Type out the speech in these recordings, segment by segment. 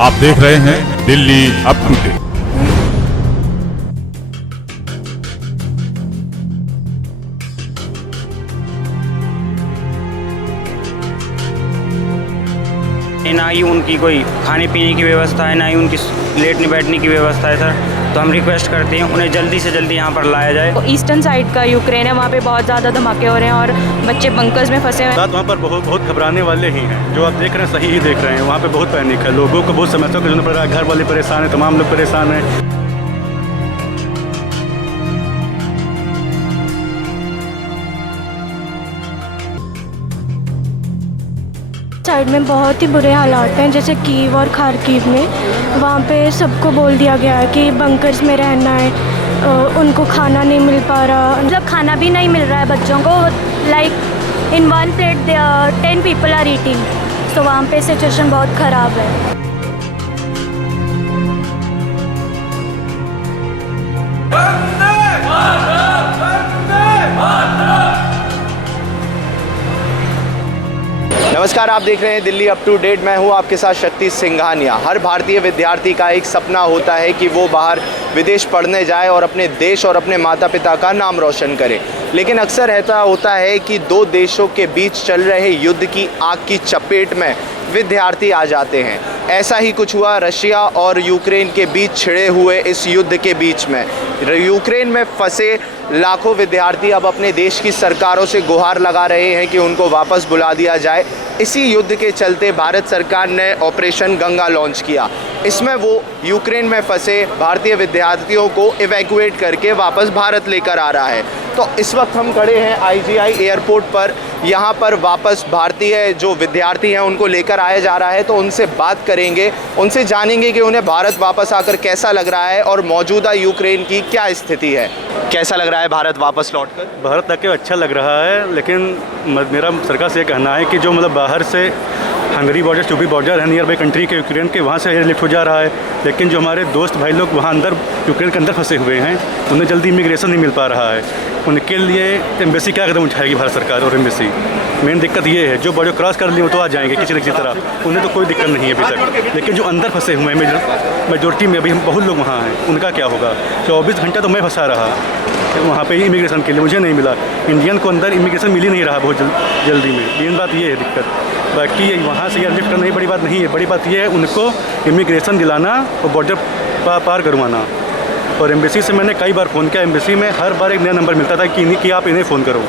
आप देख रहे हैं दिल्ली अप टू डेट। ना ही उनकी कोई खाने पीने की व्यवस्था है, ना ही उनकी लेटने बैठने की व्यवस्था है सर। तो हम रिक्वेस्ट करते हैं उन्हें जल्दी से जल्दी यहाँ पर लाया जाए। तो ईस्टर्न साइड का यूक्रेन है, वहाँ पे बहुत ज़्यादा धमाके हो रहे हैं और बच्चे बंकर्स में फंसे हुए हैं। वहाँ पर बहुत घबराने वाले ही हैं। जो आप देख रहे हैं सही ही देख रहे हैं। वहाँ पे बहुत पैनिक है, लोगों को बहुत समस्या का पड़ रहा है, घर वाले परेशान हैं, तमाम लोग परेशान हैं। साइड में बहुत ही बुरे हालात हैं, जैसे कीव और खारकीव में वहाँ पे सबको बोल दिया गया है कि बंकर्स में रहना है। उनको खाना नहीं मिल पा रहा, मतलब खाना भी नहीं मिल रहा है बच्चों को। Like in one plate 10 people are eating. तो वहाँ पे सिचुएशन बहुत ख़राब है। नमस्कार, आप देख रहे हैं दिल्ली अप टू डेट। मैं हूं आपके साथ शक्ति सिंघानिया। हर भारतीय विद्यार्थी का एक सपना होता है कि वो बाहर विदेश पढ़ने जाए और अपने देश और अपने माता पिता का नाम रोशन करे। लेकिन अक्सर ऐसा होता है कि दो देशों के बीच चल रहे युद्ध की आग की चपेट में विद्यार्थी आ जाते हैं। ऐसा ही कुछ हुआ रशिया और यूक्रेन के बीच छिड़े हुए इस युद्ध के बीच में। यूक्रेन में फंसे लाखों विद्यार्थी अब अपने देश की सरकारों से गुहार लगा रहे हैं कि उनको वापस बुला दिया जाए। इसी युद्ध के चलते भारत सरकार ने ऑपरेशन गंगा लॉन्च किया। इसमें वो यूक्रेन में फंसे भारतीय विद्यार्थियों को इवैक्यूएट करके वापस भारत लेकर आ रहा है। तो इस वक्त हम खड़े हैं IGI एयरपोर्ट पर। यहाँ पर वापस भारतीय जो विद्यार्थी हैं उनको लेकर आया जा रहा है। तो उनसे बात करेंगे, उनसे जानेंगे कि उन्हें भारत वापस आकर कैसा लग रहा है और मौजूदा यूक्रेन की क्या स्थिति है। कैसा लग रहा है भारत वापस लौटकर? भारत आके अच्छा लग रहा है, लेकिन मेरा सरकार से ये कहना है कि जो मतलब बाहर से हंगरी बॉर्डर, चुपी बॉर्डर है नियर बाई कंट्री के यूक्रेन के, वहाँ से एयरलिफ्ट हो जा रहा है। लेकिन जो हमारे दोस्त भाई लोग वहाँ अंदर यूक्रेन के अंदर फंसे हुए हैं, उन्हें जल्दी इमिग्रेशन नहीं मिल पा रहा है। उनके लिए एम्बेसी क्या कदम उठाएगी भारत सरकार और एम्बेसी? मेन दिक्कत ये है, जो बॉर्डर क्रॉस कर लिए वो तो आ जाएंगे किसी न किसी तरह, उन्हें तो कोई दिक्कत नहीं है अभी तक। लेकिन जो अंदर फंसे हुए हैं मेजोरिटी में अभी हम बहुत लोग वहाँ हैं, उनका क्या होगा? 24 घंटा तो मैं फंसा रहा वहाँ पे इमिग्रेशन के लिए, मुझे नहीं मिला। इंडियन को अंदर इमिग्रेशन मिल ही नहीं रहा बहुत जल्दी में। मेन बात ये है दिक्कत। बाकी वहाँ से एयरलिफ्ट करना ही बड़ी बात नहीं है। बड़ी बात ये है उनको इमिग्रेशन दिलाना और बॉर्डर पार करवाना। और एम्बेसी से मैंने कई बार फ़ोन किया। एम्बेसी में हर बार एक नया नंबर मिलता था कि आप इन्हें फ़ोन करो।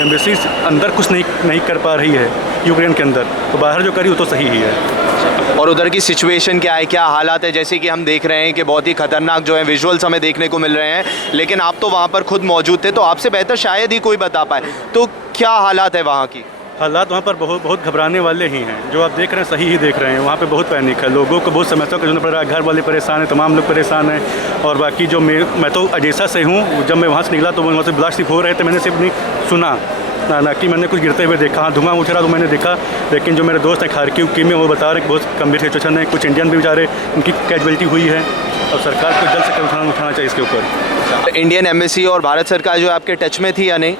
एम्बेसी अंदर कुछ नहीं कर पा रही है यूक्रेन के अंदर, तो बाहर जो करी वो तो सही ही है। और उधर की सिचुएशन क्या है, क्या हालात है? जैसे कि हम देख रहे हैं कि बहुत ही खतरनाक जो है विजुअल्स हमें देखने को मिल रहे हैं। लेकिन आप तो वहाँ पर खुद मौजूद थे, तो आपसे बेहतर शायद ही कोई बता पाए। तो क्या हालात है वहाँ की? हालात वहाँ पर बहुत घबराने वाले ही हैं। जो आप देख रहे हैं सही ही देख रहे हैं। वहाँ पे बहुत पैनिक है, लोगों को बहुत समस्या का पड़ रहा है, घर वाले परेशान हैं, तमाम लोग परेशान हैं। और बाकी जो मैं तो अजेसा से हूँ। जब मैं वहाँ से निकला तो वहाँ से ब्लास्ट हो रहे थे, मैंने सिर्फ नहीं सुना ना कि मैंने कुछ गिरते हुए देखा। हाँ, धुआं उठ रहा तो मैंने देखा। लेकिन जो मेरे दोस्त हैं खारकीव की में, वो बता रहे बहुत गंभीर सिचुएशन है। कुछ इंडियन भी बेचारे उनकी कैजुअलिटी हुई है। और सरकार को जल्द से जल्द उठाना चाहिए इसके ऊपर। इंडियन एम्बेसी और भारत सरकार जो है आपके टच में थी या नहीं?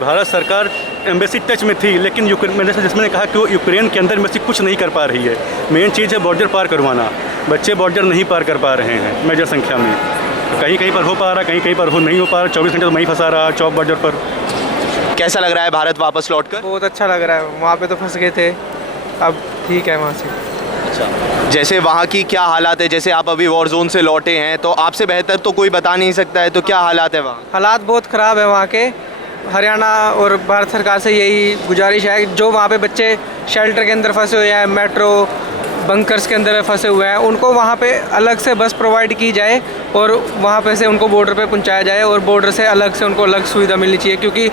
भारत सरकार एम्बेसी टच में थी, लेकिन मैंने कहा कि वो यूक्रेन के अंदर एम्बेसी कुछ नहीं कर पा रही है। मेन चीज़ है बॉर्डर पार करवाना। बच्चे बॉर्डर नहीं पार कर पा रहे हैं मेजर संख्या में। कहीं पर हो पा रहा, कहीं पर नहीं हो पा रहा। 24 घंटे तो मैं ही फंसा रहा चौक बॉर्डर पर। कैसा लग रहा है भारत वापस लौटकर? बहुत अच्छा लग रहा है। वहाँ पे तो फंस गए थे, अब ठीक है वहाँ से। अच्छा, जैसे वहाँ की क्या हालात है? जैसे आप अभी वॉर जोन से लौटे हैं, तो आपसे बेहतर तो कोई बता नहीं सकता है। तो क्या हालात है वहाँ? हालात बहुत ख़राब है वहाँ के। हरियाणा और भारत सरकार से यही गुजारिश है, जो वहाँ पे बच्चे शेल्टर के अंदर फंसे हुए हैं, मेट्रो बंकर्स के अंदर फंसे हुए हैं, उनको वहाँ पे अलग से बस प्रोवाइड की जाए और वहाँ पे से उनको बॉर्डर पे पहुँचाया जाए। और बॉर्डर से अलग से उनको अलग सुविधा मिलनी चाहिए, क्योंकि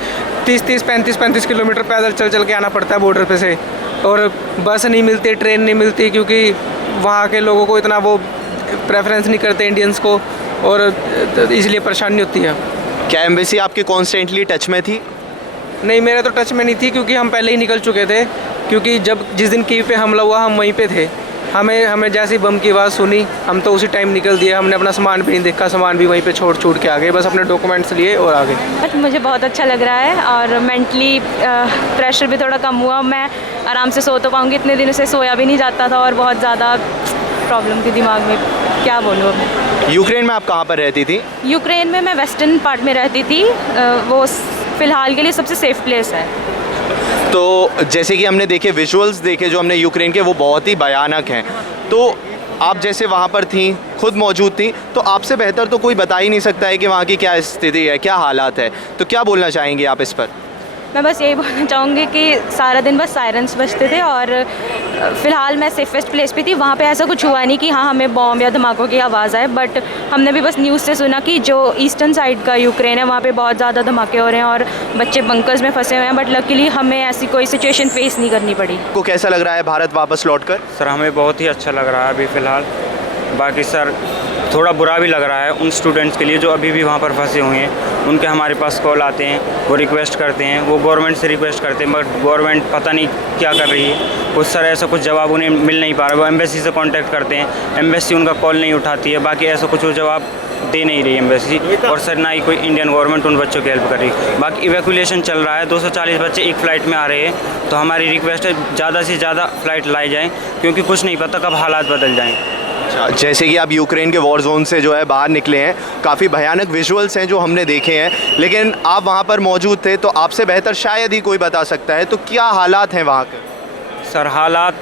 35 किलोमीटर पैदल चल के आना पड़ता है बॉर्डर पे से। और बस नहीं मिलती, ट्रेन नहीं मिलती, क्योंकि वहाँ के लोगों को इतना वो प्रेफरेंस नहीं करते इंडियन्स को, और इसलिए परेशानी होती है। क्या एम्बेसी आपके कॉन्स्टेंटली टच में थी? नहीं, मेरे तो टच में नहीं थी, क्योंकि हम पहले ही निकल चुके थे। क्योंकि जिस दिन कीव पे हमला हुआ हम वहीं पे थे। हमें जैसी बम की आवाज़ सुनी, हम तो उसी टाइम निकल दिए। हमने अपना सामान भी नहीं देखा, सामान भी वहीं पे छोड़ के आ गए, बस अपने डॉक्यूमेंट्स लिए और आ गए। मुझे बहुत अच्छा लग रहा है और मेंटली प्रेशर भी थोड़ा कम हुआ। मैं आराम से सो तो पाऊँगी, इतने दिनों से सोया भी नहीं जाता था और बहुत ज़्यादा प्रॉब्लम थी दिमाग में, क्या बोलूँ अब। यूक्रेन में आप कहाँ पर रहती थी? यूक्रेन में मैं वेस्टर्न पार्ट में रहती थी, वो फ़िलहाल के लिए सबसे सेफ़ प्लेस है। तो जैसे कि हमने देखे विजुअल्स देखे जो हमने यूक्रेन के, वो बहुत ही भयानक हैं। तो आप जैसे वहाँ पर थी, खुद मौजूद थी, तो आपसे बेहतर तो कोई बता ही नहीं सकता है कि वहाँ की क्या स्थिति है, क्या हालात है। तो क्या बोलना चाहेंगे आप इस पर? मैं बस यही बोलना चाहूँगी कि सारा दिन बस सायरन्स बजते थे और फ़िलहाल मैं सेफेस्ट प्लेस पे थी। वहाँ पे ऐसा कुछ हुआ नहीं कि हाँ हमें बॉम्ब या धमाकों की आवाज़ आए, बट हमने भी बस न्यूज़ से सुना कि जो ईस्टर्न साइड का यूक्रेन है वहाँ पे बहुत ज़्यादा धमाके हो रहे हैं और बच्चे बंकर्स में फंसे हुए हैं, बट लकीली हमें ऐसी कोई सिचुएशन फेस नहीं करनी पड़ी। को कैसा लग रहा है भारत वापस लौट कर? सर हमें बहुत ही अच्छा लग रहा है अभी फ़िलहाल। बाकी सर थोड़ा बुरा भी लग रहा है उन स्टूडेंट्स के लिए जो अभी भी वहाँ पर फंसे हुए हैं। उनके हमारे पास कॉल आते हैं, वो रिक्वेस्ट करते हैं, वो गवर्नमेंट से रिक्वेस्ट करते हैं, बट गवर्नमेंट पता नहीं क्या कर रही है। कुछ सर ऐसा कुछ जवाब उन्हें मिल नहीं पा रहा। वो एम्बेसी से कांटेक्ट करते हैं, एम्बेसी उनका कॉल नहीं उठाती है। बाकी ऐसा कुछ वो जवाब दे नहीं रही एम्बेसी, और सर ना ही कोई इंडियन गवर्नमेंट उन बच्चों की हेल्प कर रही। बाकी इवैक्यूएशन चल रहा है, 240 बच्चे एक फ़्लाइट में आ रहे हैं। तो हमारी रिक्वेस्ट है ज़्यादा से ज़्यादा फ़्लाइट लाई जाएँ, क्योंकि कुछ नहीं पता कब हालात बदल जाएँ। जैसे कि आप यूक्रेन के वॉर जोन से जो है बाहर निकले हैं, काफ़ी भयानक विजुअल्स हैं जो हमने देखे हैं, लेकिन आप वहाँ पर मौजूद थे तो आपसे बेहतर शायद ही कोई बता सकता है। तो क्या हालात हैं वहाँ के? सर हालात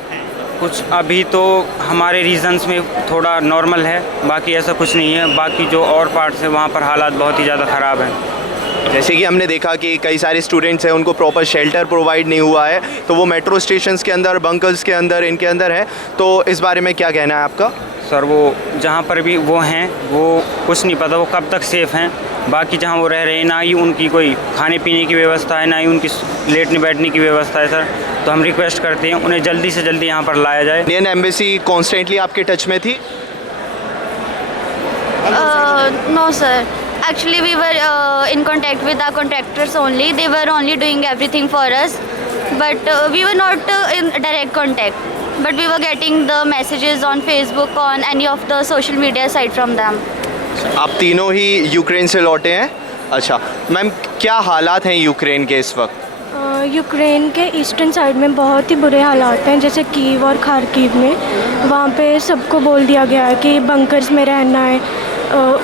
कुछ अभी तो हमारे रीजन्स में थोड़ा नॉर्मल है, बाकी ऐसा कुछ नहीं है। बाकी जो और पार्ट्स हैं वहाँ पर हालात बहुत ही ज़्यादा ख़राब हैं। जैसे कि हमने देखा कि कई सारे स्टूडेंट्स हैं, उनको प्रॉपर शेल्टर प्रोवाइड नहीं हुआ है, तो वो मेट्रो स्टेशंस के अंदर, बंकर्स के अंदर, इनके अंदर है। तो इस बारे में क्या कहना है आपका? सर वो जहाँ पर भी वो हैं वो कुछ नहीं पता वो कब तक सेफ़ हैं। बाकी जहाँ वो रह रहे हैं ना ही उनकी कोई खाने पीने की व्यवस्था है, ना ही उनकी लेटने बैठने की व्यवस्था है सर। तो हम रिक्वेस्ट करते हैं उन्हें जल्दी से जल्दी यहाँ पर लाया जाए। इंडियन एम्बेसी कॉन्स्टेंटली आपके टच में थी? No sir, actually we were in contact with our contractors only. They were only doing everything for us, but we were not in direct contact, but we were getting the messages on Facebook, on any of the social media site from them. आप तीनों ही Ukraine से लौटे हैं? अच्छा ma'am, क्या हालात हैं Ukraine के इस वक्त? यूक्रेन के ईस्टर्न साइड में बहुत ही बुरे हालात हैं, जैसे कीव और खारकीव में। वहाँ पे सबको बोल दिया गया है कि बंकर्स में रहना है,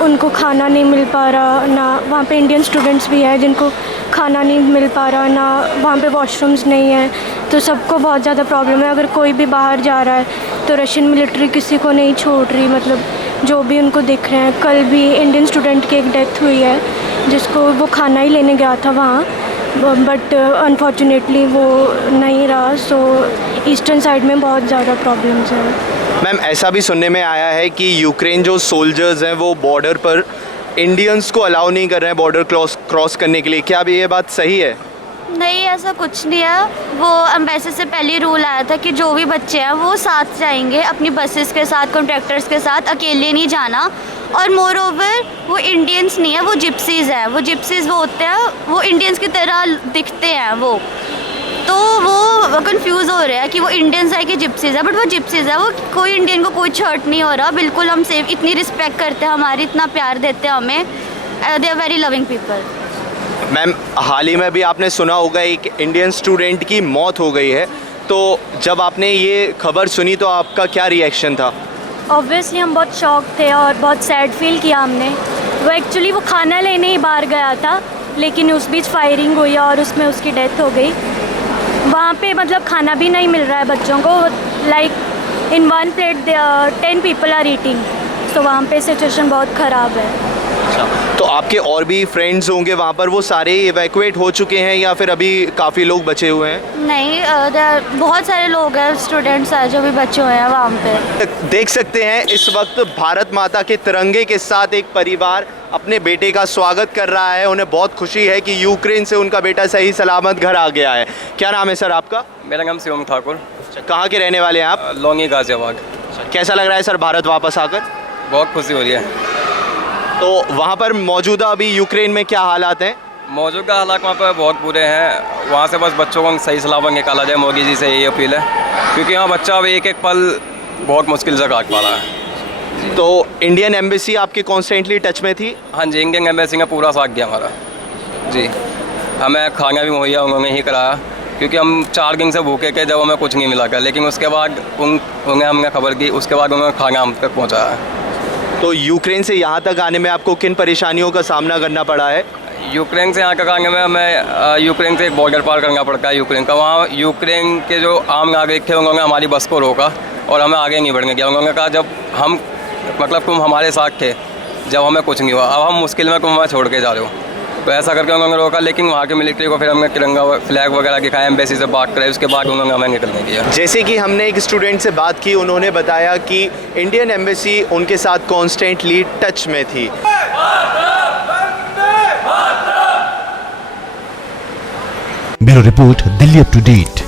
उनको खाना नहीं मिल पा रहा, ना वहाँ पे इंडियन स्टूडेंट्स भी हैं जिनको खाना नहीं मिल पा रहा, ना वहाँ पे वॉशरूम्स नहीं है। तो सबको बहुत ज़्यादा प्रॉब्लम है। अगर कोई भी बाहर जा रहा है तो रशियन मिलिट्री किसी को नहीं छोड़ रही, मतलब जो भी उनको दिख रहे हैं। कल भी इंडियन स्टूडेंट की एक डेथ हुई है जिसको वो खाना ही लेने गया था वहाँ, बट अनफॉर्चुनेटली वो नहीं रहा। सो ईस्टर्न साइड में बहुत ज़्यादा प्रॉब्लम्स हैं। मैम ऐसा भी सुनने में आया है कि यूक्रेन जो सोल्जर्स हैं वो बॉर्डर पर इंडियंस को अलाउ नहीं कर रहे हैं बॉर्डर क्रॉस करने के लिए। क्या अभी ये बात सही है? नहीं, ऐसा कुछ नहीं है। वो एम्बेसी से पहले रूल आया था कि जो भी बच्चे हैं वो साथ जाएंगे अपनी बसेस के साथ, कॉन्ट्रैक्टर्स के साथ, अकेले नहीं जाना। और मोर ओवर वो इंडियंस नहीं है, वो जिप्सीज़ हैं। वो जिप्सीज़ वो होते हैं, वो इंडियंस की तरह दिखते हैं वो, तो वो कंफ्यूज हो रहे हैं कि वो इंडियंस है कि जिप्सीज़ है, बट वो जिप्सीज़ है। वो कोई इंडियन को कोई हर्ट नहीं हो रहा, बिल्कुल हम सेफ, इतनी रिस्पेक्ट करते हैं हमारी, इतना प्यार देते हैं हमें। They are very loving people. Ma'am हाल ही में भी आपने सुना होगा एक इंडियन स्टूडेंट की मौत हो गई है, तो जब आपने ये खबर सुनी तो आपका क्या रिएक्शन था? ऑब्वियसली हम बहुत शॉक थे और बहुत सैड फील किया हमने। वो एक्चुअली वो खाना लेने ही बाहर गया था, लेकिन उस बीच फायरिंग हुई और उसमें उसकी डेथ हो गई। वहाँ पे मतलब खाना भी नहीं मिल रहा है बच्चों को, like in one plate 10 people are eating. तो वहाँ पे सिचुएशन बहुत ख़राब है। तो आपके और भी फ्रेंड्स होंगे वहाँ पर, वो सारे इवैक्यूएट हो चुके हैं या फिर अभी काफ़ी लोग बचे हुए हैं? नहीं, बहुत सारे लोग हैं, स्टूडेंट्स हैं जो भी बचे हुए हैं वहाँ पे। देख सकते हैं इस वक्त भारत माता के तिरंगे के साथ एक परिवार अपने बेटे का स्वागत कर रहा है। उन्हें बहुत खुशी है कि यूक्रेन से उनका बेटा सही सलामत घर आ गया है। क्या नाम है सर आपका? मेरा नाम शिवम ठाकुर। कहाँ के रहने वाले हैं आप? लौंगी गाजियाबाद। कैसा लग रहा है सर भारत वापस आकर? बहुत खुशी हो रही है। तो वहाँ पर मौजूदा अभी यूक्रेन में क्या हालात हैं? मौजूदा हालात वहाँ पर बहुत बुरे हैं। वहाँ से बस बच्चों को सही सलामत निकाला जाए, मोदी जी से यही अपील है, क्योंकि यहाँ बच्चा अब एक एक पल बहुत मुश्किल से काट पा रहा है। तो इंडियन एम्बेसी आपके कॉन्स्टेंटली टच में थी? हाँ जी, इंडियन एम्बेसी का पूरा साथ दिया हमारा जी। हमें खाना भी मुहैया उन्होंने ही कराया, क्योंकि हम 4 दिन से भूखे के, जब हमें कुछ नहीं मिला था, लेकिन उसके बाद उन्हें हमने खबर की, उसके बाद उन्होंने खाना हम तक पहुँचाया। तो यूक्रेन से यहाँ तक आने में आपको किन परेशानियों का सामना करना पड़ा है? यूक्रेन से यहाँ तक आने में हमें यूक्रेन से एक बॉर्डर पार करना पड़ता है यूक्रेन का। वहाँ यूक्रेन के जो आम नागरिक थे उन्होंने हमारी बस को रोका और हमें आगे नहीं बढ़ने दिया। उन्होंने कहा जब हम मतलब तुम हमारे साथ थे जब हमें कुछ नहीं हुआ, अब हम मुश्किल में तुम हमें छोड़ के जा रहे हो, तो ऐसा करके उन्होंने रोका। लेकिन वहाँ के मिलिट्री को फिर हमने तिरंगा फ्लैग वगैरह दिखाया, एम्बेसी से बात कराई, उसके बाद उन्होंने हमें निकलने दिया। जैसे कि हमने एक स्टूडेंट से बात की, उन्होंने बताया कि इंडियन एम्बेसी उनके साथ कॉन्स्टेंटली टच में थी। Bureau report, Delhi up to date.